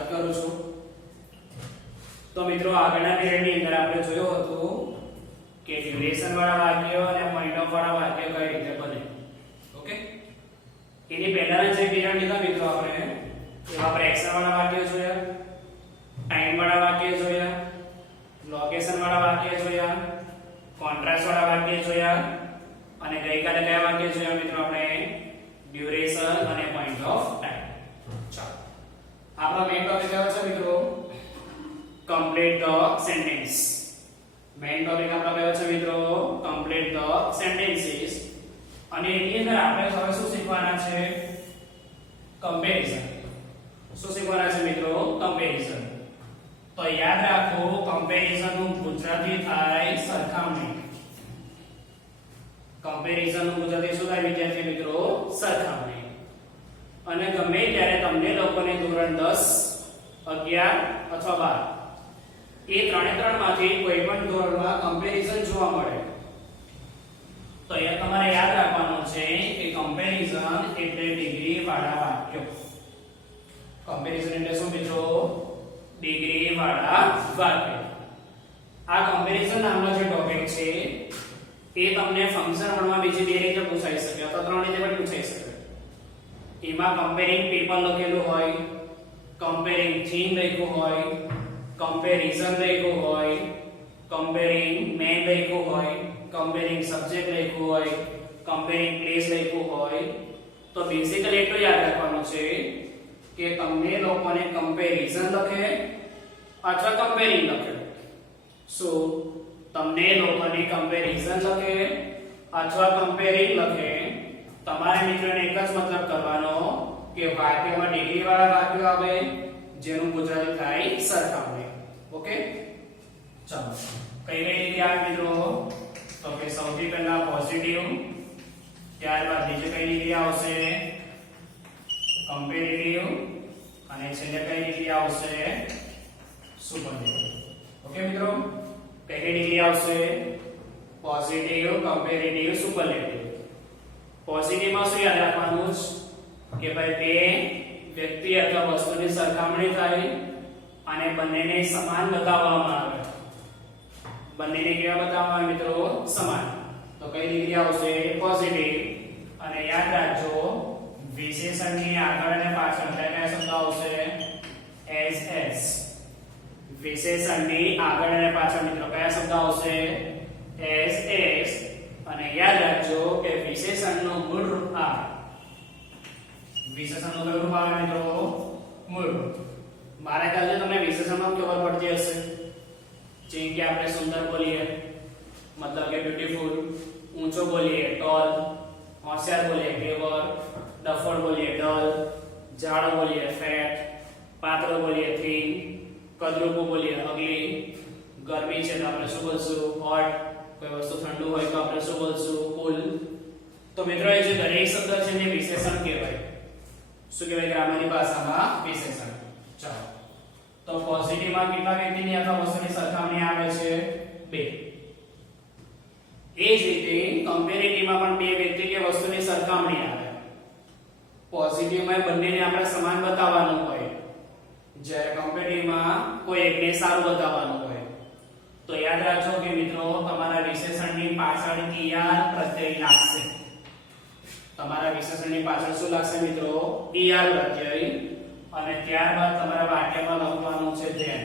સ્વાગત કરું છું। તો મિત્રો આગળના પીરિયડની અંદર આપણે જોયું હતું કે ડ્યુરેશન વાળા વાક્યો અને પોઈન્ટ ઓફ વાળા વાક્યો કઈ રીતે બને। ઓકે, એની પહેલાના જે પીરિયડ લીધા મિત્રો આપણે એમાં આપણે એક્શન વાળા વાક્યો જોયા, ટાઈમ વાળા વાક્યો જોયા, લોકેશન વાળા વાક્યો જોયા, કોન્ટ્રાસ્ટ વાળા વાક્યો જોયા અને ગઈકાલે કયા વાક્યો જોયા મિત્રો આપણે ડ્યુરેશન અને પોઈન્ટ ઓફ ટાઈમ। ચાલો આપણો મેઈન ટોપિક કયો છે મિત્રો complete the sentence। Main topic આપણો કયો છે મિત્રો complete the sentences અને એની અંદર આપણે હવે શું શીખવાના છે કમ્પેરિઝન। શું શીખવાના છે મિત્રો કમ્પેરિઝન। તો યાદ રાખો કમ્પેરિઝન નું ગુજરાતી થાય સરખામણી। કમ્પેરિઝન નું ગુજરાતી શું થાય વિદ્યાર્થી મિત્રો સરખામણી। અને ગમે ત્યારે તમને લોકોને ધોરણ 10 11 અથવા 12 એ ત્રણ માંથી કોઈ પણ ધોરણમાં કમ્પેરિઝન જોવા મળે તો એ તમારે યાદ રાખવાનું છે કે કમ્પેરિઝન એટલે ડિગ્રી વાળા વાક્યો। કમ્પેરિઝન એટલે શું મિત્રો ડિગ્રી વાળા વાક્યો। આ કમ્પેરિઝન નામનો જે ટોપિક છે એ તમને ફંક્શન વનમાં બીજી બે રીતે પૂછાઈ શકે અથવા ત્રણ રીતે પણ પૂછાઈ શકે। એમાં કમ્પેરિંગ પીપલ લખેલું હોય, કમ્પેરિંગ થીમ લખ્યું હોય, કમ્પેરિઝન લખ્યું હોય, કમ્પેરિંગ મેન લખ્યું હોય, કમ્પેરિંગ સબ્જેક્ટ લખ્યું હોય, કમ્પેરિંગ પ્લેસ લખ્યું હોય। તો બેઝિકલી એટલું યાદ રાખવાનું છે કે તમને લોકોને કમ્પેરિઝન લખે અથવા કમ્પેરિંગ લખે। સો તમને લોકોને કમ્પેરિઝન લખે અથવા કમ્પેરિંગ લખે, તમારે મિત્રોને એક જ મતલબ કરવાનો કે વાક્યમાં ડિગ્રી વાળા વાક્યો આવે જેનું ગુજરાતી થાય સરખામણી। ઓકે, ચાલો કઈ રીતે આવે મિત્રો તો કે સૌથી પહેલા પોઝિટિવ, ત્યારબાદ બીજી કઈ ડિગ્રી આવશે કમ્પેરેટિવ અને છેલ્લે કઈ ડિગ્રી આવશે સુપરલેટિવ। ઓકે મિત્રો, કઈ ડિગ્રી આવશે પોઝિટિવ, કમ્પેરેટિવ, સુપરલેટિવ। પોઝિટિવ માં શું યાદ રાખવાનું કે ભાઈ બે વ્યક્તિ અથવા વસ્તુની સરખામણી થાય અને બંનેને સમાન બતાવવામાં આવે। બંનેને કેવા બતાવવામાં આવે મિત્રો સમાન। તો કઈ ડિગ્રી આવશે પોઝિટિવ। અને યાદ રાખજો વિશેષણની આગળ અને પાછળ કયા શબ્દ આવશે એસ। વિશેષણની આગળ અને પાછળ મિત્રો કયા શબ્દ આવશે એસ। અને યાદ રાખજો કે વિશેષણનું મૂળ રૂપ આવે। વિશેષણનું કયું રૂપ આવે મિત્રો મૂળ રૂપ। મારા ખ્યાલથી તમને વિશેષણમાં ખબર પડતી હશે જેમ કે આપણે સુંદર બોલીએ મતલબ કે બ્યુટીફુલ, ઊંચો બોલીએ ટોલ, હોશિયાર બોલીએ ક્લેવર, ડફોડ બોલીએ ડલ, જાડો બોલીએ ફેટ, પાતળો બોલીએ થીન, કદરૂપો બોલીએ અગલી, ગરમી છે તો આપણે શું બોલશું હોટ, કોઈ વસ્તુ ઠંડુ હોય તો આપણે શું બોલશું કુલ। તો મિત્રો એ જે દરેક શબ્દ છે એને વિશેષણ કહેવાય। શું કહેવાય ગ્રામરની ભાષામાં વિશેષણ। ચાલો તો પોઝિટિવમાં કેટલા વ્યક્તિની અથવા વસ્તુની સરખામણી આવે છે બે। એ જ રીતે કમ્પેરેટિવમાં પણ બે વ્યક્તિ કે વસ્તુની સરખામણી આવે। પોઝિટિવમાં બંનેને આપણે સમાન બતાવવાનું હોય જ્યારે કમ્પેરેટિવમાં કોઈ એકને સારું બતાવવાનું હોય। તો યાદ રાખજો કે મિત્રો તમારા વિશેષણની પાછળ ઈઆર પ્રત્યય લાગશે। તમારા વિશેષણની પાછળ શું લાગશે મિત્રો ઈઆર પ્રત્યય અને ત્યારબાદ તમારા વાક્યમાં લખવાનું છે ધેન।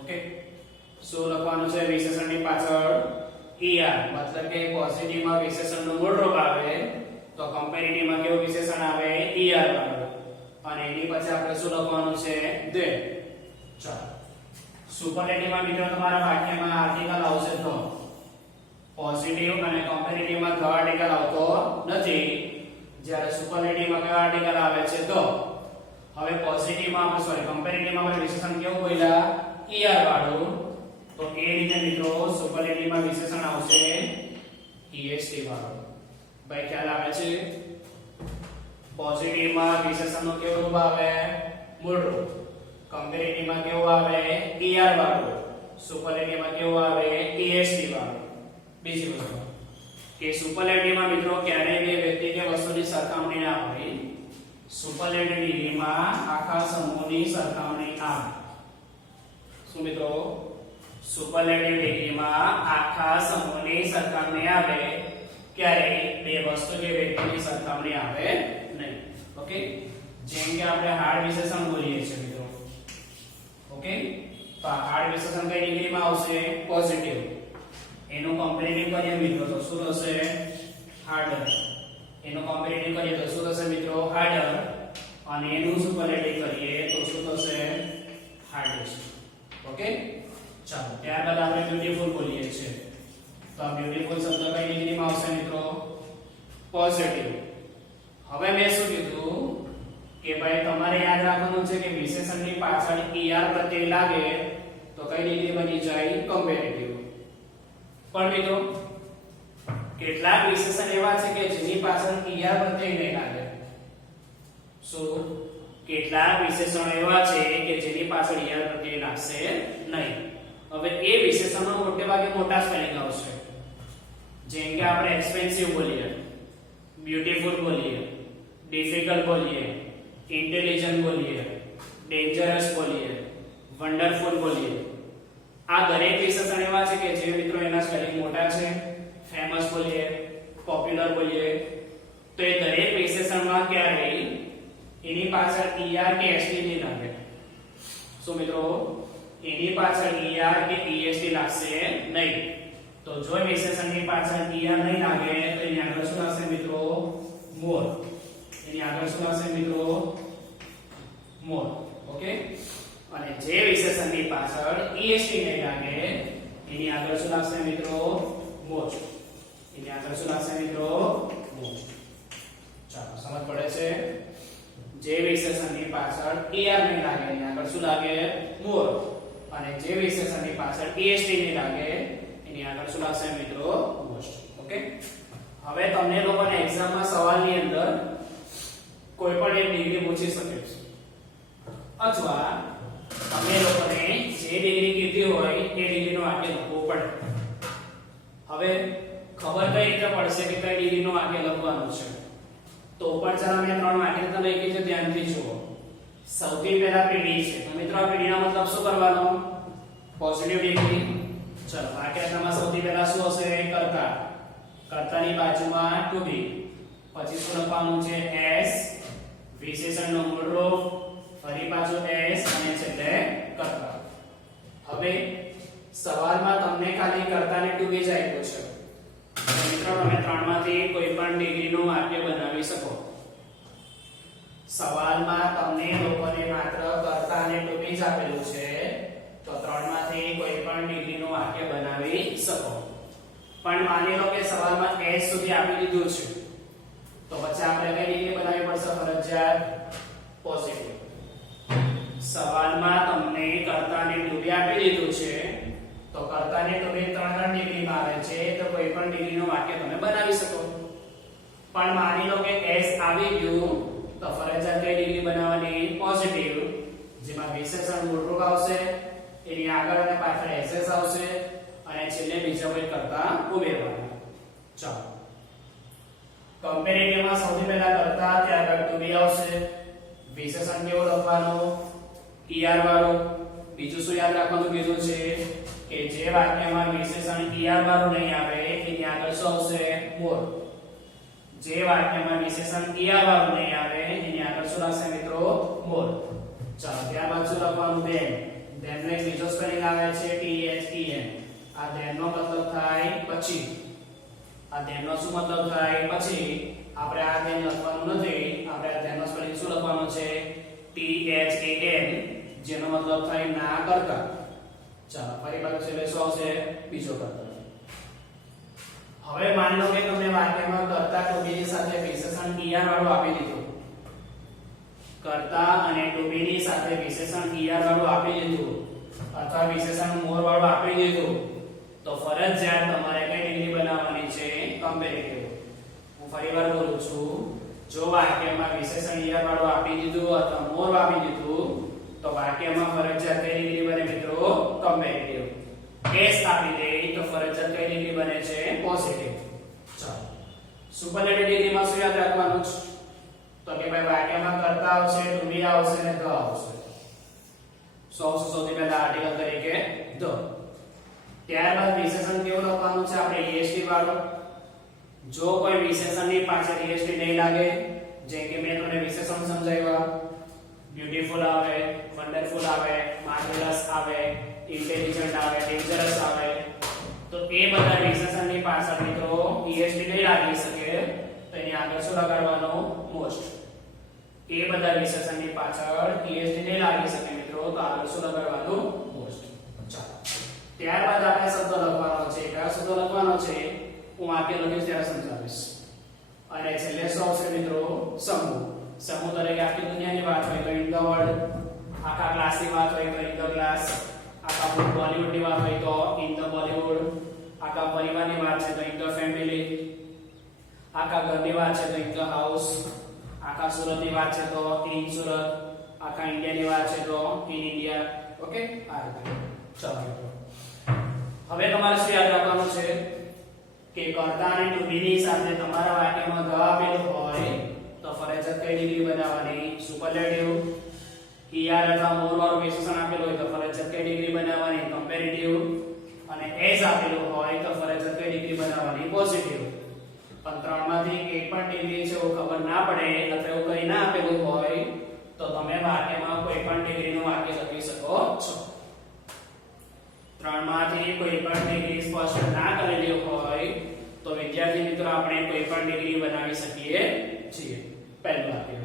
ઓકે, શું લખવાનું છે વિશેષણની પાછળ ઈઆર મતલબ કે પોઝિટિવમાં વિશેષણનું મૂળ રૂપ આવે તો કમ્પેરેટિવમાં કેવું વિશેષણ આવે ઈઆર વાળું અને એની પછી આપણે શું લખવાનું છે ધેન। ચાલો સુપરલેટિવમાં મિત્રો તમારા વાક્યમાં આર્ટિકલ આવશે તો પોઝિટિવ અને કમ્પેરેટિવમાં ધ આર્ટિકલ આવતો નથી જ્યારે સુપરલેટિવમાં કયો આર્ટિકલ આવે છે તો હવે પોઝિટિવમાં આપણે સોરી કમ્પેરેટિવમાં આપણે વિશેષણ કેવું બોલ્યા ઈઆર વાળું તો એ રીતે મિત્રો સુપરલેટિવમાં વિશેષણ આવશે ઈએસટી વાળું। ભાઈ ખ્યાલ આવે છે પોઝિટિવમાં વિશેષણનું કેવું રૂપ આવે મૂળ રૂપ, કમ્પેરેટિવમાં કેવું આવે ઈઆર વાળું, સુપરલેટિવમાં કેવું આવે ઈએસટી વાળું। બીજી વસ્તુ કે સુપરલેટિવમાં મિત્રો ક્યારેય બે વ્યક્તિ કે વસ્તુની સરખામણી ના હોય સુપરલેટિવ ડિગ્રીમાં આખા સમૂહની સરખામણી આવે. શું મિત્રો? સુપરલેટિવ ડિગ્રીમાં આખા સમૂહની સરખામણી આવે, ક્યારે બે વસ્તુ કે વ્યક્તિની સરખામણી આવે નહીં. ઓકે, જેમ કે આપણે હાર્ડ વિશેષણ બોલીએ છીએ મિત્રો. ઓકે, તો આ હાર્ડ વિશેષણ કઈ ડિગ્રીમાં આવશે? પોઝિટિવ. એનું કમ્પેરેટિવ કરીએ મિત્રો તો શું થશે? હાર્ડર. એનું કમ્પેરેટિવ કરીએ તો શું થશે મિત્રો? હાર્ડર. અને એનું સુપરલેટિવ કરીએ તો શું થશે? હાર્ડેસ્ટ. ઓકે, ચાલો ત્યારબાદ આપણે બ્યુટીફુલ બોલીએ છીએ. તો આ બ્યુટીફુલ શબ્દ કઈ ડિગ્રીમાં આવશે મિત્રો? પોઝિટિવ. હવે મેં શું કીધું કે ભાઈ તમારે યાદ રાખવાનું છે કે વિશેષણની પાછળ er પ્રત્યય લાગે તો કઈ ડિગ્રી બની જાય? કમ્પેરેટિવ. પણ મિત્રો કેટલાક વિશેષણ એવા છે કે જેની પાછળ er પ્રત્યય નહીં લાગે. શું? કેટલાક વિશેષણો એવા છે કે જેની પાછળ er પ્રત્યય લાગશે નહીં. હવે એ વિશેષણો મોટે ભાગે મોટા સ્પેલિંગ આવશે. જેમ કે આપણે એક્સપેન્સિવ બોલીએ, બ્યુટીફુલ બોલીએ, ડિફિકલ્ટ બોલીએ, ઇન્ટેલિજન્ટ બોલીએ, ડેન્જરસ બોલીએ, વન્ડરફુલ બોલીએ. આ દરેક વિશેષણ એવા છે કે જે મિત્રો એના સ્પેલિંગ મોટા છે. ફેમસ બોલીએ, પોપ્યુલર બોલીએ, તો એ દરેક વિશેષણમાં ક્યારેય એની પાછળ er કે est નહીં લાગે. શું મિત્રો? એની પાછળ er કે est લાગશે નહીં. તો જો વિશેષણની પાછળ er નહીં લાગે તો એની આગળ શું આવશે મિત્રો? મોર. એની આગળ શું આવશે મિત્રો? મોર. ઓકે, અને જે વિશેષણની પાછળ est નહીં લાગે એની આગળ શું આવશે મિત્રો? મોર. એની આગળ શું આવશે મિત્રો? મોર. ચાલો સમજ પડે છે? જે વિશેષણની પાછળ er નહીં લાગે એની આગળ શું લાગે? મોર. અને જે વિશેષણની પાછળ est નહીં લાગે એની આગળ શું લાગશે મિત્રો? મોસ્ટ. ઓકે, હવે તમને લોકોને એક્ઝામમાં સવાલની અંદર કોઈ પણ એક ડિગ્રી પૂછી શકે છે, અથવા તમે લોકોને જે ડિગ્રી કીધી હોય એ ડિગ્રીનું વાક્ય લખવું પડે. હવે ખબર કઈ રીતે પડશે કે કઈ ડિગ્રીનું વાક્ય લખવાનું છે? તો ઉપર ચાલો મેં ત્રણ વાક્ય લખી છે, ધ્યાનથી જુઓ. સૌથી પહેલા પીડી છે, તો મિત્રો આ પીડીનો મતલબ શું કરવાનો? Positive degree. ચલો વાક્યમાં સૌથી પહેલા શું હશે? કર્તા. કર્તાની બાજુમાં ટુ બી, પછી શું લખવાનું છે? એસ, વિશેષણનો મૂળ રૂપ, ફરી પાછું એસ અને છેલ્લે કર્તા. હવે સવાલમાં તમને ખાલી કર્તાને ટુ બી જ આપ્યું છે. તો મિત્રો તમે ત્રણમાંથી કોઈ પણ ડિગ્રીનું વાક્ય બનાવી શકો. સવાલમાં તમને લોકોને માત્ર કર્તા અને ટુ બી જ આપેલું છે, તો ત્રણમાંથી કોઈ પણ ડિગ્રીનું વાક્ય બનાવી શકો. પણ માની લો કે સવાલમાં s સુધી આપી દીધું છે, તો પછી આપણે કઈ ડિગ્રી બનાવવી પડશે? ફરજિયાત પોઝિટિવ. સવાલમાં તમને કર્તા અને ટુ બી આપી દીધું છે, તો કર્તા અને ટુ બી ત્રણ ડિગ્રીમાં આવે છે, તો કોઈ પણ ડિગ્રીનું વાક્ય તમે બનાવી શકો. પણ માની લો કે s આવી ગયું તો ફરજિયાત કઈ ડિગ્રી બનાવવાની? પોઝિટિવ. જેમાં વિશેષણ મૂળરૂપ આવશે, એની આગળ અને પાછળ એસએસ આવશે, અને છેલ્લે બીજો કોઈ કર્તા ઉમેરવાનો. ચાલો કમ્પેરેટિવમાં સૌથી પહેલા કર્તા, ત્યારબાદ ટુ બી આવશે. વિશેષણ કેવો લખવાનો? er વાળો. બીજું શું યાદ રાખવાનું કીધું છે કે જે વાક્યમાં વિશેષણ er વાળું નહીં આવે એની આગળ શું આવશે? મોર. જે વાક્યમાં વિશેષણ er વાળું નહીં આવે એની આગળ શું આવશે મિત્રો? મોર. ચાલો ત્યારબાદ શું લખવાનું? ધેન. ધેન નો બીજો સ્પેલિંગ આવે છે then. આ ધેન નો મતલબ થાય પછી. આ ધેન નો શું મતલબ થાય? પછી. આપણે આ ધેન લખવાનું નથી, આપણે આ ધેન નો સ્પેલિંગ શું લખવાનું છે? then, જેનો મતલબ થાય ના કરતા. ચાલો ફરી પાછું છેલ્લે શું આવશે? બીજો કર્તા. હવે માની લો કે તમને વાક્યમાં કર્તા ટુ બી ની સાથે વિશેષણ er વાળું આપી દીધું. કર્તા અને ટુ બી ની સાથે વિશેષણ er વાળું આપી દીધું, અથવા વિશેષણ મોર વાળું આપી દીધું, તો ફરજિયાત તમારે કઈ ડિગ્રી બનાવવાની છે? કમ્પેરેટિવ. હું ફરીવાર બોલું છું, જો વાક્યમાં વિશેષણ er વાળું આપી દીધું અથવા મોર આપી દીધું, તો વાક્યમાં ફરજિયાત કઈ ડિગ્રી બને મિત્રો? કમ્પેરેટિવ. s આપી દે તો ફરજિયાત કઈ ડિગ્રી બને છે? પોઝિટિવ. ચાલો સુપરલેટિવ ડિગ્રીમાં શું યાદ રાખવાનું છે? તો તો કે ભાઈ વાક્યમાં કર્તા આવશે, ટુ બી આવશે ને ધ આવશે. સૌથી પહેલા આર્ટિકલ તરીકે ધ. ત્યારબાદ વિશેષણ કેવું લખવાનું છે આપણે ઈએસટી વાળું. જો કોઈ વિશેષણની પાછળ ઈએસટી નહીં લાગે, જેમ કે મેં તમને વિશેષણ સમજાવ્યા, બ્યુટીફુલ આવે, વન્ડરફુલ આવે, માર્વેલસ આવે, ઇન્ટેલિજન્ટ આવે, ડેન્જરસ આવે, તો એ બધા વિશેષણની પાછળ મિત્રો ઈએસટી નહીં લાગી શકે તો એની આગળ શું લગાડવાનું? મોસ્ટ. એ બધા વિશેષણની પાછળ ઈએસટી નહીં લાગી શકે મિત્રો તો આગળ શું લગાડવાનું? મોસ્ટ. ચાલો ત્યારબાદ આપણે શબ્દ લખવાનો છે. કયો શબ્દ લખવાનો છે હું વાક્ય લખીશ ત્યારે સમજાવીશ. અને છેલ્લે શું આવશે મિત્રો? સમૂહ. સમૂહ તરીકે આખી દુનિયાની વાત હોય તો ઇન ધ વર્લ્ડ, આખા ક્લાસની વાત હોય તો ઇન ધ ક્લાસ, આખા બોલિવૂડની વાત હોય તો ઇન ધ બોલિવૂડ, આખા પરિવારની વાત છે તો ઇન ધ ફેમિલી, આખા ઘરની વાત છે તો ઇન ધ હાઉસ, આખા સુરતની વાત છે તો ઇન સુરત, આખા ઇન્ડિયાની વાત છે તો ઇન ઇન્ડિયા. ઓકે, આ રીતે. ચાલો મિત્રો હવે તમારે શું યાદ રાખવાનું છે કે કર્તા અને ટુ બી ની સાથે તમારા વાક્યમાં ધ આપેલું હોય તો ફરજિયાત કઈ ડિગ્રી બનાવવાની? સુપરલેટિવ. ઈઆર અથવા મોર વાળું વિશેષણ આપેલું હોય તો ફરજિયાત કઈ ડિગ્રી બનાવવાની? કમ્પેરેટિવ. અને એસ આપેલું હોય તો ફરજિયાત કઈ ડિગ્રી બનાવવાની? પોઝિટિવ. પણ ત્રણમાંથી એક પણ ડિગ્રી છે એવું ખબર ના પડે અથવા એવું કઈ ના આપેલું હોય તો તમે વાક્યમાં કોઈ પણ ડિગ્રીનું વાક્ય લખી શકો છો. ત્રણમાંથી કોઈ પણ ડિગ્રી સ્પષ્ટ ના કરેલી હોય તો વિદ્યાર્થી મિત્રો આપણે કોઈ પણ ડિગ્રી બનાવી શકીએ છીએ. પહેલું વાક્ય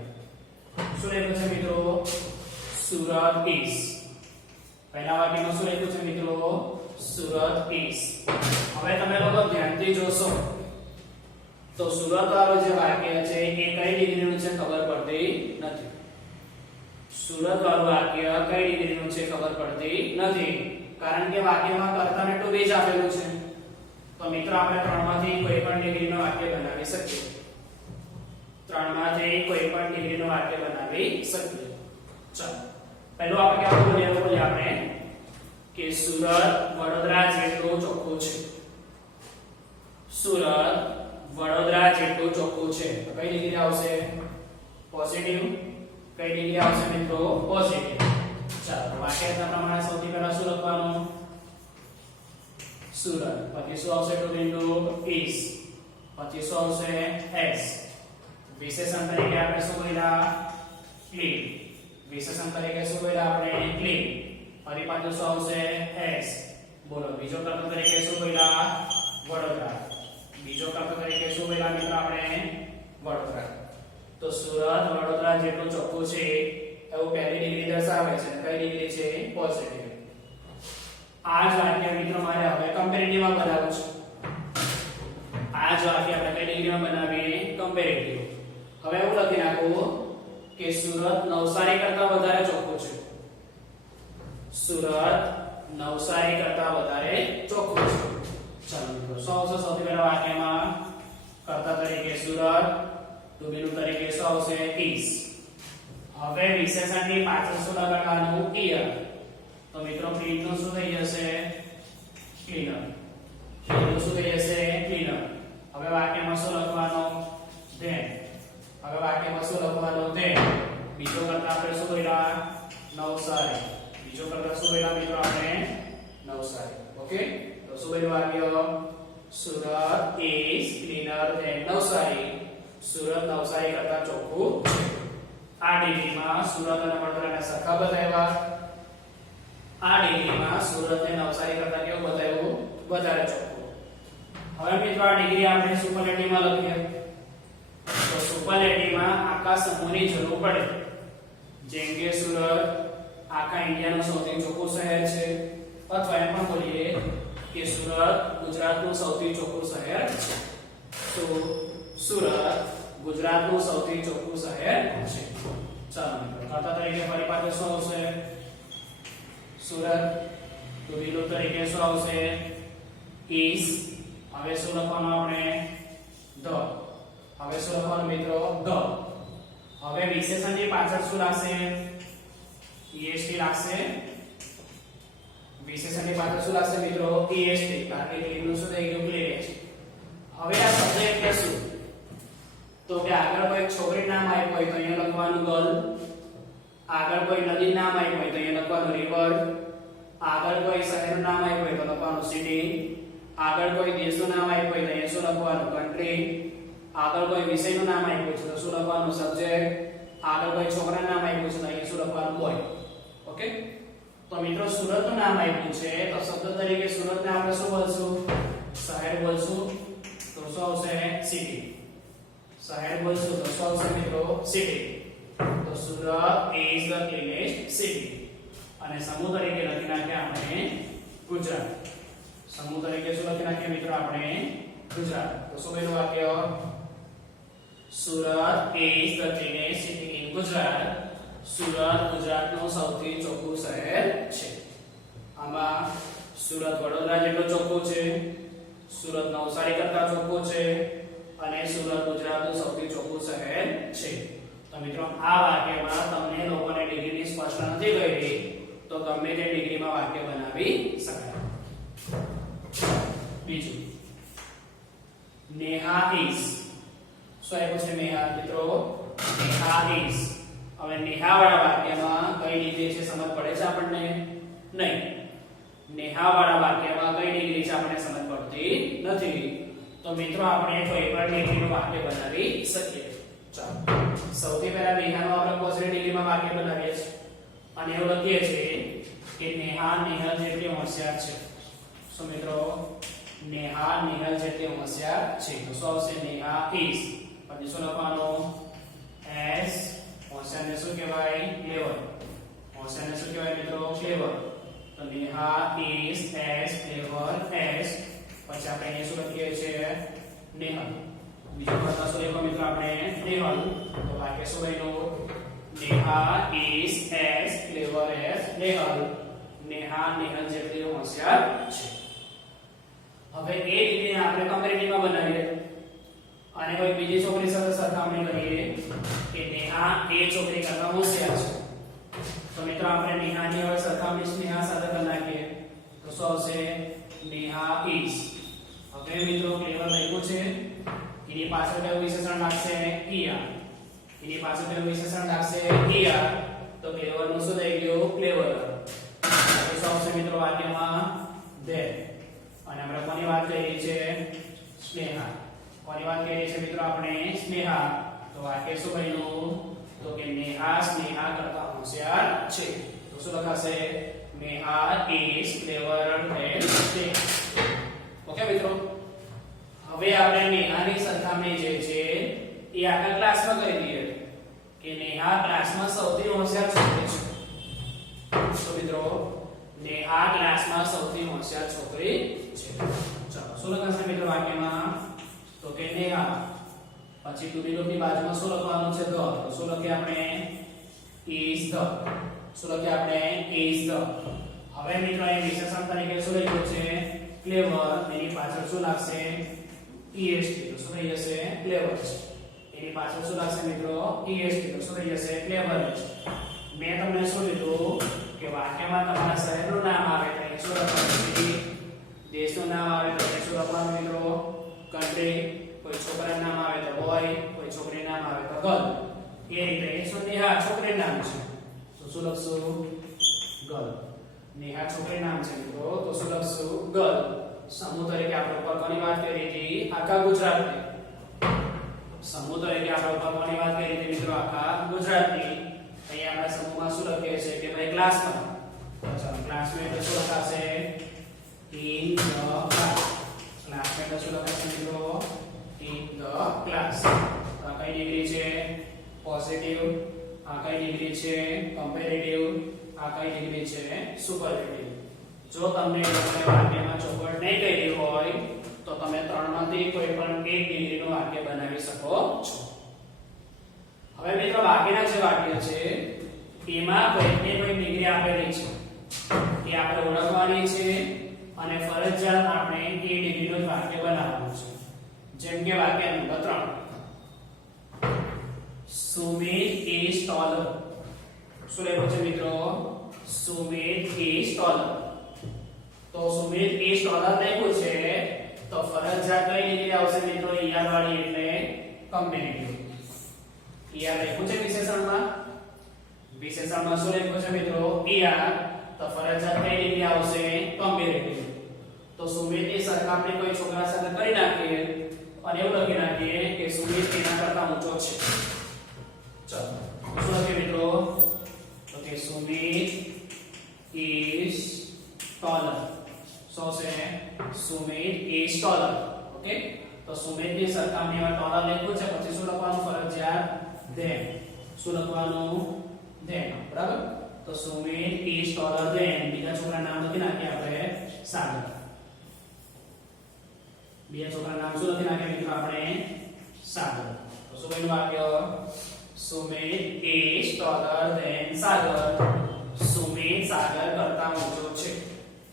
શું લખ્યું છે મિત્રો? સુરત ઇઝ. પહેલા વાક્યમાં શું લખ્યું છે મિત્રો? સુરત ઇઝ. હવે તમે લોકો ધ્યાનથી જોશો તો સુરત વાળું જે વાક્ય છે એ કઈ ડિગ્રીનું છે ખબર પડતી નથી. સુરત વાળું વાક્ય કઈ ડિગ્રીનું છે ખબર પડતી નથી કારણ કે વાક્યમાં કર્તા ને ટુ બી જ આપેલું છે. તો મિત્રો આપણે ત્રણમાંથી કોઈ પણ ડિગ્રીનું વાક્ય બનાવી શકીએ. ત્રણમાંથી કોઈ પણ ડિગ્રીનું વાક્ય બનાવી શકીએ. ચાલો પહેલું આપણે કેવું બોલીએ આપણે કે સુરત વડોદરા જેટલું ચોખ્ખું છે. સુરત વડોદરા જેટલું ચોખ્ખું છે. તો કઈ ડિગ્રી આવશે? પોઝિટિવ. કઈ ડિગ્રી આવશે મિત્રો? પોઝિટિવ. ચાલો વાક્યના પ્રમાણે સૌથી પહેલા શું લખવાનું? સુરત. પછી શું આવશે? To into is. પછી શું આવશે? એસ. વિશેષણ તરીકે આપણે શું બોલ્યા? ક્લીન. વિશેષણ તરીકે શું બોલ્યા આપણે? ક્લીન. ફરી પાછું શું આવશે? એસ. બોલો બીજો કર્તા તરીકે શું બોલ્યા? વડોદરા. બીજો કર્તા તરીકે શું બોલ્યા મિત્રો આપણે? વડોદરા. તો સુરત વડોદરા જેટલું ચોખ્ખું છે એવું પહેલી ડિગ્રી દર્શાવે છે. કઈ ડિગ્રી છે? પોઝિટિવ. આ જ વાક્ય મિત્રો મારે હવે કમ્પેરેટિવમાં બનાવવું છે. આ જ વાક્ય આપણે કઈ ડિગ્રીમાં બનાવીએ? કમ્પેરેટિવ. હવે એવું લખી નાખું કે સુરત નવસારી કરતા વધારે ચોખ્ખું છે. સુરત નવસારી કરતા વધારે ચોખ્ખું છે. ચાલો મિત્રો સૌથી પહેલા વાક્યમાં કર્તા તરીકે સુરત, ટુ બી નું તરીકે શું આવશે? ઇઝ. હવે વિશેષણની પાછળ શું લગાડવાનું? ઈયર. તો મિત્રો ક્લીન નું શું થઈ જશે? ક્લીનર. ક્લીન નું શું થઈ જશે? ક્લીનર. હવે વાક્યમાં શું લખવાનું? ધેન. હવે વાક્યમાં શું લખવાનું? ધેન. બીજો કરતા આપણે શું બોલ્યા? નવસારી. બીજો કરતા શું બોલ્યા મિત્રો આપણે? નવસારી. ઓકે તો શું બોલ્યું વાક્ય? Surat is cleaner than Navsari. Surat Navsari કરતા ચોખ્ખું છે. આ ડિગ્રીમાં સુરત અને વડોદરાને સરખા બતાવ્યા. આ ડિગ્રીમાં સુરત અને નવસારી કરતા કેવું બતાવ્યું? વધારે ચોખ્ખું. હવે મિત્રો આ ડિગ્રી આપણે સુપરલેટિવમાં લખીએ તો સુપરલેટિવમાં આખા સમૂહની જરૂર પડે. જેમ કે સુરત આખા ઇન્ડિયાનું સૌથી ચોખ્ખું શહેર છે અથવા એમ પણ બોલીએ કે સુરત ગુજરાતનું સૌથી ચોખ્ખું શહેર છે. તો સુરત ગુજરાતનું સૌથી ચોખ્ખું શહેર છે. ચાલો મિત્રો કર્તા તરીકે ફરી પાછું શું આવશે? સુરત. ટુ બી નું તરીકે શું આવશે? ઇઝ. હવે શું લખવાનું આપણે? ધ. હવે શું લખવાનું મિત્રો? ધ. હવે વિશેષણની પાછળ શું લાગશે? ઈએસટી લાગશે. વિશેષણની પાછળ શું લાગશે મિત્રો? ઈએસટી. કારણ કે ક્લીન નું શું થઈ ગયું? ક્લીન છે. હવે આ શબ્દ એટલે શું? તો કે આગળ કોઈ છોકરી નામ આપ્યું હોય તો અહીંયા લખવાનું ગર્લ, આગળ કોઈ નદી નામ આપ્યું હોય તો અહીંયા લખવાનું રિવર, આગળ કોઈ શહેરનું નામ આપ્યું હોય તો લખવાનું સિટી, આગળ કોઈ દેશનું નામ આપ્યું હોય તો અહીંયા શું લખવાનું કન્ટ્રી, આગળ કોઈ વિષયનું નામ આપ્યું છે તો શું લખવાનું સબ્જેક્ટ, આગળ કોઈ છોકરાનું નામ આપ્યું છે તો અહીંયા શું લખવાનું બોય. ઓકે, તો મિત્રો સુરતનું નામ આપ્યું છે તો શબ્દ તરીકે સુરતને આપણે શું બોલશું, શહેર બોલશું, તો શું આવશે સિટી. શહેર બોલશું તો શું આવશે મિત્રો સિટી. તો Surat is the cleanest city. અને સમૂહ તરીકે લખી નાખ્યા આપણે ગુજરાત. સમૂહ તરીકે શું લખી નાખ્યા મિત્રો આપણે ગુજરાત. તો શું બન્યું વાક્ય, Surat is the cleanest city in Gujarat. Surat ગુજરાતનું સૌથી ચોખ્ખું શહેર છે. આમાં સુરત વડોદરા જેટલું ચોખ્ખું છે, સુરત નવસારી કરતા ચોખ્ખું છે અને સુરત ગુજરાતનું સૌથી ચોખ્ખું શહેર છે. તો મિત્રો આ વાક્યમાં તમને લોકોને ડિગ્રીની સ્પષ્ટ નથી કરી તો ગમે તે ડિગ્રીમાં વાક્ય બનાવી શકાય. બીજું નેહા is. શું આપ્યું છે નેહા મિત્રો, નેહા is. હવે નેહા વાળા વાક્યમાં કઈ ડિગ્રી છે સમજ પડે છે આપણને? નહીં. નેહા વાળા વાક્યમાં કઈ ડિગ્રી છે આપણને સમજ પડતી નથી. તો મિત્રો આપણે કોઈ પણ ડિગ્રીનું વાક્ય બનાવી શકીએ. ચાલો સૌથી પહેલા નેહાનો આપણે પોઝિટિવ ડિગ્રીમાં વાક્ય બનાવીએ છીએ અને એવું લખીએ છીએ કે નેહા નિહલ જેટલી હોશિયાર છે. શું મિત્રો, નેહા નિહલ જેટલી હોશિયાર છે. તો શું આવશે નેહા is. પછી શું લખવાનું as. હોશિયારને શું કહેવાય ક્લેવર. હોશિયારને શું કહેવાય મિત્રો ક્લેવર. તો Neha is as clever as. પછી આપણે અહીંયા શું લખીએ છીએ નેહલ. બીજો પ્રશ્ન શું લખ્યો મિત્રો આપણે નેહલ. તો વાક્ય શું બન્યું, Neha is as clever as Nehal. Neha Nehal જેટલી હોશિયાર છે. હવે એ ડિગ્રીને આપણે કમ્પેરેટિવમાં બનાવીએ અને કોઈ બીજી છોકરી સાથે સરખામણી કરીએ કે નેહા એ છોકરી કરતા હોશિયાર છે. તો મિત્રો આપણે નેહાની હવે સરખામણી સ્નેહા સાથે કરી નાખીએ તો શું આવશે નેહા is. હવે મિત્રો ક્લેવર લખ્યું છે, એની પાછળ કયું વિશેષણ લાગશે ઈઆર. એની પાછળ કયું વિશેષણ લાગશે ઈઆર. તો ક્લેવર નું શું થઈ ગયું ક્લેવર. તો શું આવશે મિત્રો વાક્યમાં ધેર. અને આપણે કોની વાત કરી છે સ્નેહા. કોની વાત કરી છે મિત્રો આપણે સ્નેહા. તો વાક્ય શું બન્યું, તો કે નેહા સ્નેહા કરતા હોશિયાર છે. તો શું લખાશે Neha is cleverer than Sneha. Okay મિત્રો, હવે આપણે નેહાની સરખામણી જે છે એ આખા ક્લાસમાં કરી દઈએ કે નેહા ક્લાસમાં સૌથી હોશિયાર છોકરી છે. તો મિત્રો નેહા ક્લાસમાં સૌથી હોશિયાર છોકરી છે. ચાલો શું લખાશે મિત્રો વાક્યમાં, તો કે નેહા. પછી ટુ બી ની બાજુમાં શું લખવાનું છે ધ. તો શું લખીએ આપણે is the. શું લખીએ આપણે is the. હવે મિત્રો અહીં વિશેષણ તરીકે શું લખ્યું છે ક્લેવર. એની પાછળ શું લાગશે est. તો શું થઈ જશે ક્લેવર. એની પાછળ શું લાગશે મિત્રો est. તો શું થઈ જશે ક્લેવર. મેં તમને શું લીધું કે વાક્યમાં તમારા શહેરનું નામ આવે તો એ શું લખવાનું સિટી, દેશનું નામ આવે તો એ શું લખવાનું મિત્રો કન્ટ્રી, કોઈ છોકરાનું નામ આવે તો બોય, કોઈ છોકરીનું નામ આવે તો ગર્લ. એ રીતે એ શું નેહા છોકરીનું નામ છે તો શું લખશું ગર્લ. નેહા છોકરીનું નામ છે મિત્રો તો શું લખશું ગર્લ. સમૂહ તરીકે આપણે ઉપર કોની વાત કરી હતી આખા ગુજરાતની. સમૂહ તરીકે આપણે ઉપર કોની વાત કરી હતી મિત્રો આખા ગુજરાતની. અહીંયા આપણે સમૂહમાં શું લખીએ છીએ કે ભાઈ ક્લાસમાં. તો ચાલો ક્લાસમાં એટલે શું લખાશે in the class. ક્લાસમાં એટલે શું લખાશે મિત્રો in the class. આ કઈ ડિગ્રી છે પોઝિટિવ, આ કઈ ડિગ્રી છે કમ્પેરેટિવ, આ કઈ ડિગ્રી છે સુપરલેટિવ. જો તમને વાક્યમાં ચોખવટ નહીં કરી હોય તો તમે ત્રણમાંથી કોઈ પણ એક ડિગ્રીનું વાક્ય બનાવી શકો છો. હવે મિત્રો બાકીના જે વાક્ય છે એમાં કોઈને કોઈ ડિગ્રી આપેલી છે એ આપણે ઓળખવાની છે અને ફરજિયાત આપણે એ ડિગ્રીનું જ વાક્ય બનાવવાનું છે. જેમ કે વાક્ય નંબર 3 સુમિત is taller. શું લખ્યું છે મિત્રો સુમિત is taller. તો સુમિત is taller લખ્યું છે તો ફરજિયાત કઈ ડિગ્રી આવશે મિત્રો ઈઆર વાળી એટલે કમ્પેરેટિવ. ER લખ્યું છે વિશેષણમાં. વિશેષણમાં શું લખ્યું છે મિત્રો? ER. તો ફરજિયાત કઈ ડિગ્રી આવશે? કમ્પેરેટિવ. તો સુમિતની સરખામણી કોઈ છોકરા સાથે કરી નાખીએ અને એવું લખી નાખીએ કે સુમિત તેના કરતા ઊંચો છે. ચાલો શું લખીએ મિત્રો? તો કે Sumit is taller. So say Sumit is taller. Okay? તો સુમિતની સરખામણીમાં taller લખ્યું છે, પછી શું લખવાનું? ફરજિયાત than. શું લખવાનું? than. બરાબર? તો સુમિત is taller than. બીજા છોકરાનું નામ લખી નાખીએ આપણે સાગર. બીજા છોકરાનું નામ શું લખી નાખીએ મિત્રો આપણે? સાગર. તો શું બન્યું વાક્ય? Sumit is taller than Sagar. Sumit સાગર કરતા ઊંચો છે.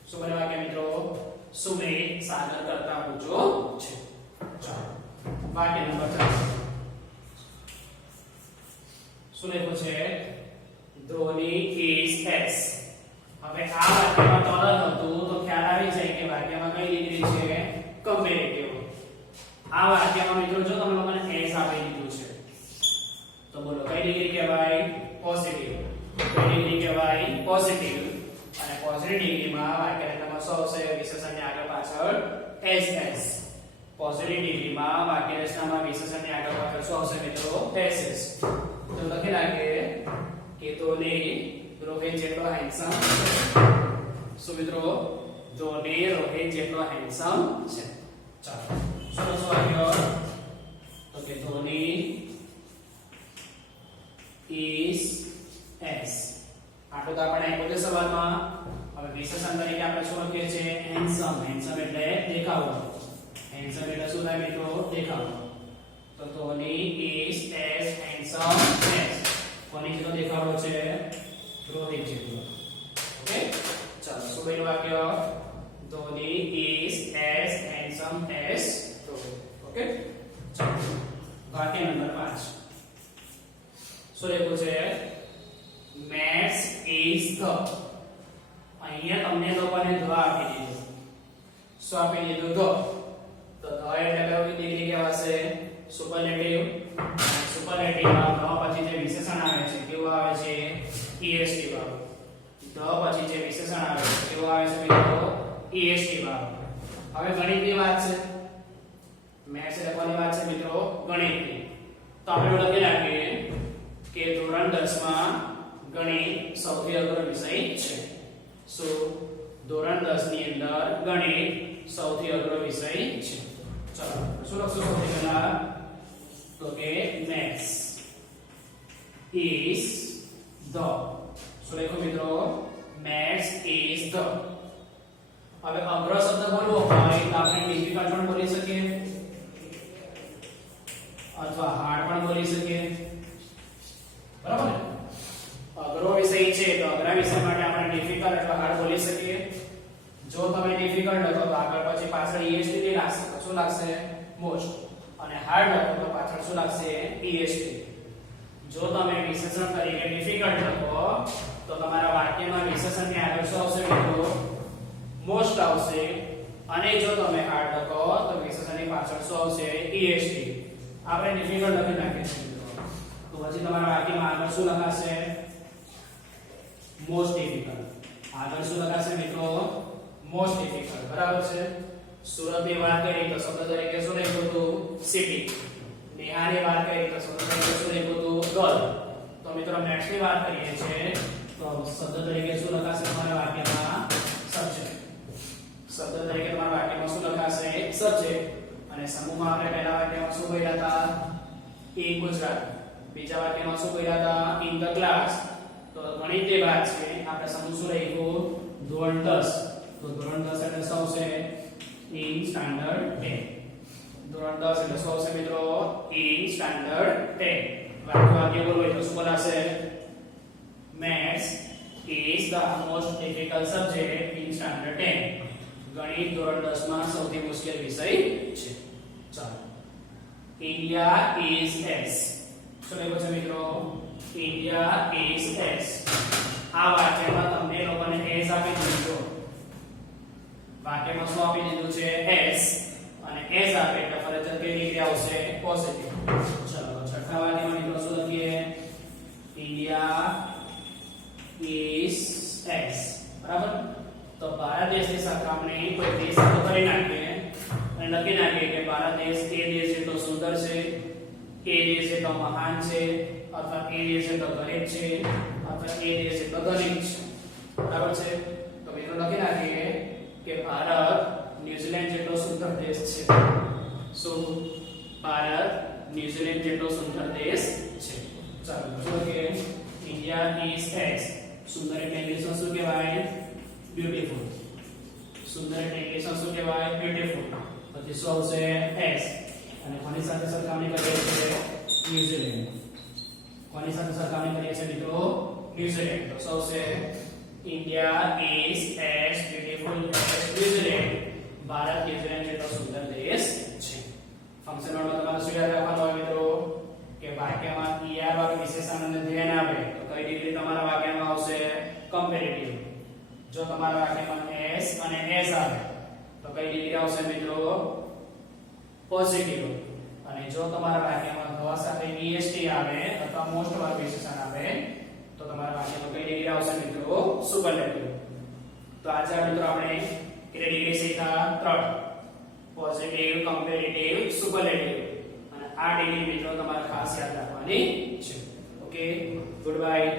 શું બને વાક્ય મિત્રો? સુમિત સાગર કરતા ઊંચો છે. ચાલો વાક્ય નંબર 4. શું લખ્યું છે? Dhoni is S. હવે આ વાક્યમાં ટોલર હતું તો ખ્યાલ આવી જાય કે વાક્યમાં કઈ ડિગ્રી છે? કમ્પેરેટિવ. આ વાક્યમાં મિત્રો જો તમે લોકોને S આપી દીધું છે તો બોલો કઈ ડિગ્રી કહેવાય? પોઝિટિવ. ડિગ્રી કહેવાય પોઝિટિવ. અને પોઝિટિવ ડિગ્રીમાં વાક્યરચનામાં શું આવશે? વિશેષણની આગળ પાછળ SS. પોઝિટિવ ડિગ્રીમાં વાક્યરચનામાં વિશેષણની આગળ પાછળ શું આવશે મિત્રો? SS. તો લખી નાખીએ કે ધોની રોહિત જેટલો હેન્ડસમ છે. શું મિત્રો? ધોની રોહિત જેટલો હેન્ડસમ છે. ચાલો શું લખશું વાક્ય? તો કે ધોની is S. આટલું તો આપણે આપ્યું છે સવાલમાં. હવે વિશેષણ તરીકે આપણે શું લખીએ છીએ? હેન્ડસમ. હેન્ડસમ એટલે દેખાવો. હેન્ડસમ એટલે શું થાય મિત્રો? દેખાવો. તો Dhoni is S handsome as. કોની જેટલો દેખાવો છે? રોહિત જેટલો. ઓકે? ચાલો શું બન્યું વાક્ય? Dhoni is as handsome as Rohit. Okay? ચાલો વાક્ય નંબર 5. શું લખ્યું છે? Maths is the. અહીંયા તમને લોકોને ધ આપી દીધું. શું આપી દીધું? ધ. તો ધ એટલે કઈ ડિગ્રી કહેવાશે? સુપરલેટિવ. સુપરલેટિવમાં ધ પછી જે વિશેષણ આવે છે કેવું આવે છે? EST વાળું. ધ પછી જે વિશેષણ આવે છે કેવું આવે છે મિત્રો? EST વાળું. હવે ગણિતની વાત છે. મેથ્સ એટલે કોની વાત છે મિત્રો? ગણિતની. તો આપણે લખી નાખીએ કે ધોરણ 10 માં ગણિત સૌથી અઘરો વિષય છે. સો ધોરણ 10 ની અંદર ગણિત સૌથી અઘરો વિષય છે. ચલો શું લખશું સૌથી પહેલા? તો કે maths is the. શું લખ્યું મિત્રો? maths is the. હવે અઘરો શબ્દ બોલવો હોય તો આપણે ડિફિકલ્ટ પણ બોલી શકીએ અથવા હાર્ડ પણ બોલી શકીએ. બરાબર ને? અઘરો વિષય છે તો અઘરા વિષય માટે આપણે ડિફિકલ્ટ અથવા હાર્ડ બોલી શકીએ. જો તમે ડિફિકલ્ટ લખો તો આગળ પછી પાછળ EST ની લાગશે. તો શું લાગશે? મોસ્ટ. અને હાર્ડ લખો તો પાછળ શું લાગશે? EST. જો તમે વિશેષણ તરીકે ડિફિકલ્ટ લખો તો તમારા વાક્યમાં વિશેષણની આગળ શું આવશે મિત્રો? મોસ્ટ આવશે. અને જો તમે હાર્ડ લખો તો વિશેષણની પાછળ શું આવશે? EST. આપણે ડિફિકલ્ટ લખી નાખીએ છીએ. તો પછી તમારા વાક્યમાં આગળ શું લખાશે? Most difficult. આગળ શું લખાશે મિત્રો? Most difficult. બરાબર છે? સુરતની વાત કરી તો શબ્દ તરીકે શું લખ્યું હતું? સિટી. નેહાની વાત કરી તો શબ્દ તરીકે શું લખ્યું હતું? ગર્લ. તો મિત્રો મેથ્સની વાત કરીએ છીએ તો શબ્દ તરીકે શું લખાશે તમારા વાક્યમાં? સબ્જેક્ટ. શબ્દ તરીકે તમારા વાક્યમાં શું લખાશે? સબ્જેક્ટ. અને સમૂહમાં આપણે પહેલા વાક્યમાં શું બોલ્યા હતા? in ગુજરાત. બીજા વાક્યમાં શું બોલ્યા હતા? in the class. તો ગણિતની વાત છે આપણે સમૂહ શું લખ્યું? ધોરણ 10. તો ધોરણ 10 એટલે શું આવશે? in standard 10. ધોરણ 10 એટલે શું આવશે મિત્રો? in standard 10. વાક્ય બોલવું હોય તો શું બોલાશે? maths is the most difficult subject in standard 10. ગણિત ધોરણ 10 માં સૌથી મુશ્કેલ વિષય છે. ચાલો India is S. શું લખ્યું છે મિત્રો? India is S. આ વાક્યમાં તમને લોકોને S આપી દીધું છે. વાક્યમાં શું આપી દીધું છે? S. અને S આપે એટલે ફરજિયાત કઈ ડિગ્રી આવશે? પોઝિટિવ. ચલો છઠ્ઠા વાક્યમાં મિત્રો શું લખીએ? is S બરાબર તો ભારત દેશની સરખામણી કોઈ દેશ સાથે કરી નાખીએ અને લખી નાખીએ કે ભારત દેશ એ દેશ જેટલો સુંદર છે એ દેશ જેટલો મહાન છે અથવા એ દેશ જેટલો ગરીબ છે અથવા એ દેશ જેટલો ધનિક છે બરાબર છે તો મિત્રો લખી નાખીએ કે ભારત ન્યુઝીલેન્ડ જેટલો સુંદર દેશ છે સો ભારત ન્યુઝીલેન્ડ જેટલો સુંદર દેશ છે ચાલો જો કે ઇન્ડિયા ઇઝ એસ સુંદર એટલે ઇંગ્લિશમાં શું કહેવાય બ્યુટીફુલ સુંદર એટલે ઇંગ્લિશમાં શું કહેવાય બ્યુટીફુલ પછી શું આવશે એસ અને કોની સાથે સરખામણી કરીએ છીએ ન્યુઝીલેન્ડ કોની સાથે સરખામણી કરીએ છીએ મિત્રો ન્યુઝીલેન્ડ તો શું આવશે India is S beautiful S New Zealand Bharat New Zealand જેટલો સુંદર દેશ છે ફંક્શન વર્ડમાં તમારે શું યાદ રાખવાનું હોય મિત્રો કે વાક્યમાં er વાળું વિશેષણને ધ્યાન આપે તો કઈ ડિગ્રી તમારા વાક્યમાં આવશે કમ્પેરેટિવ જો તમારા વાક્યમાં s અને s આવે તો કઈ ડિગ્રી આવશે મિત્રો પોઝિટિવ અને જો તમારા વાક્યમાં the સાથે est આવે અથવા મોસ્ટ વાળું વિશેષણ આવે તો તમારા વાક્યમાં કઈ ડિગ્રી આવશે મિત્રો સુપરલેટિવ તો આજે મિત્રો આપણે કેટલી ડિગ્રી શીખ્યા 3 પોઝિટિવ કમ્પેરેટિવ સુપરલેટિવ અને આ ડિગ્રી મિત્રો તમારે ખાસ યાદ રાખવાની છે ઓકે ગુડ બાય